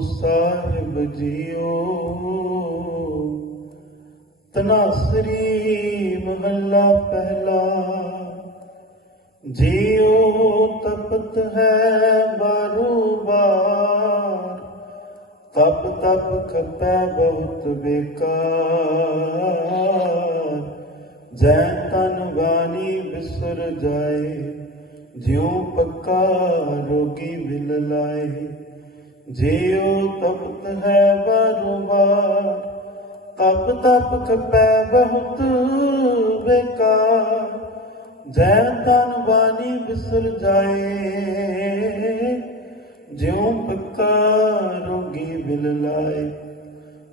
ਸਾਹਿਬ JIO ਤਨਾਸਰੀ ਮਹੱਲਾ ਪਹਿਲਾ। JIO ਤਪਤ ਹੈ ਬਾਰੂ ਬਾਰ ਤਪ ਤਪ ਖਪੈ ਬਹੁਤ ਬੇਕਾਰ। ਜੈ ਤਨ ਬਾਣੀ ਬਿਸਰ ਜਾਏ, ਜਿਉ ਪੱਕਾ ਰੋਗੀ ਵਿਲ ਲਾਏ। ਜਿਉ ਤਪਤ ਹੈ ਬਾਰੋ ਬਾਰ ਤਪ ਤਪ ਖਪੈ ਬਹੁਤ ਬੇਕਾਰ। ਜੈ ਤਨ ਬਾਣੀ ਬਿਸਰ ਜਾਏ, ਜਿਉ ਪੱਕਾ ਰੋਗੀ ਬਿਲ ਲਾਏ।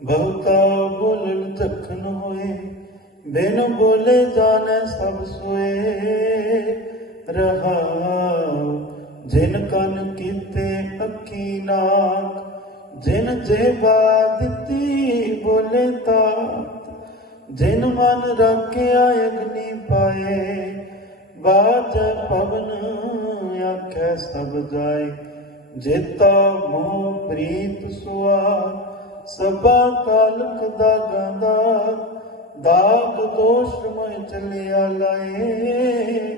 ਬਹੁਤਾ ਬੋਲਣ ਤਖਨ ਹੋਏ, ਬਿਨ ਬੋਲੇ ਜਾਣੈ ਸਭ ਸੋਏ। ਰਹਾਉ, ਜਿਨ ਕਨ ਕੀਤੇ ਅੱਖੀ ਨਾ ਜੇਬਾ ਦਿੱਤੀ ਬੋਲੇ ਤਾਤ ਜਿਨ ਮਨ ਰੱਖਿਆ ਅਗਨੀ ਪਾਏ, ਬਾਜ ਪਵਨ ਆਖੈ ਸਭ ਜਾਏ। ਜੇਤਾ ਮੋਹ ਪ੍ਰੀਤ ਸੁਆ, ਸਭਾ ਕਾਲਕ ਦਾ। ਗਾਂਦਾ ਦਾਗ ਦੋਸ਼ ਮੈਂ ਚਲਿਆ ਲਾਏ,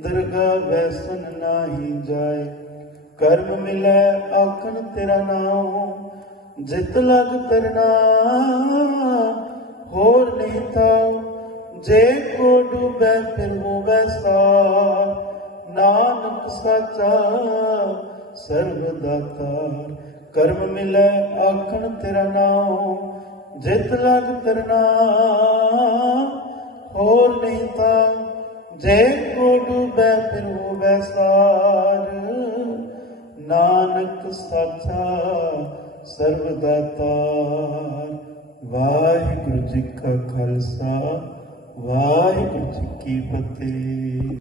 ਦਰਗਾ ਵੈਸਨ ਨਾਹੀ ਜਾਏ। ਕਰਮ ਮਿਲੈ, ਆਖਣ ਤੇਰਾ ਨਾਮ ਜਿਤ ਲਗ ਤਰਨਾ, ਹੋਰ ਨਹੀਂ ਤਾ ਜੇ ਕੋ ਡੂਬੈ, ਫਿਰ ਹੋਵੈ ਸਾਰ। ਨਾਨਕ ਸਾਚਾ ਸਰਬ ਦਾਤਾਰ ਕਰਮ ਮਿਲੈ, ਆਖਣ ਤੇਰਾ ਨਾਮ ਜਿਤ ਲਗ ਤਰਨਾ, ਹੋਰ ਨਹੀਂ ਤਾ ਜੇ ਕੋ ਡੂਬੈ, ਫਿਰ ਹੋਵੈ ਸਾਰ। ਨਾਨਕ ਸਾਚਾ ਸਰਬ ਦਾਤਾਰ ਵਾਹਿਗੁਰੂ ਜੀ ਕਾ ਖਾਲਸਾ ਵਾਹਿਗੁਰੂ ਜੀ ਕੀ ਫਤਿਹ।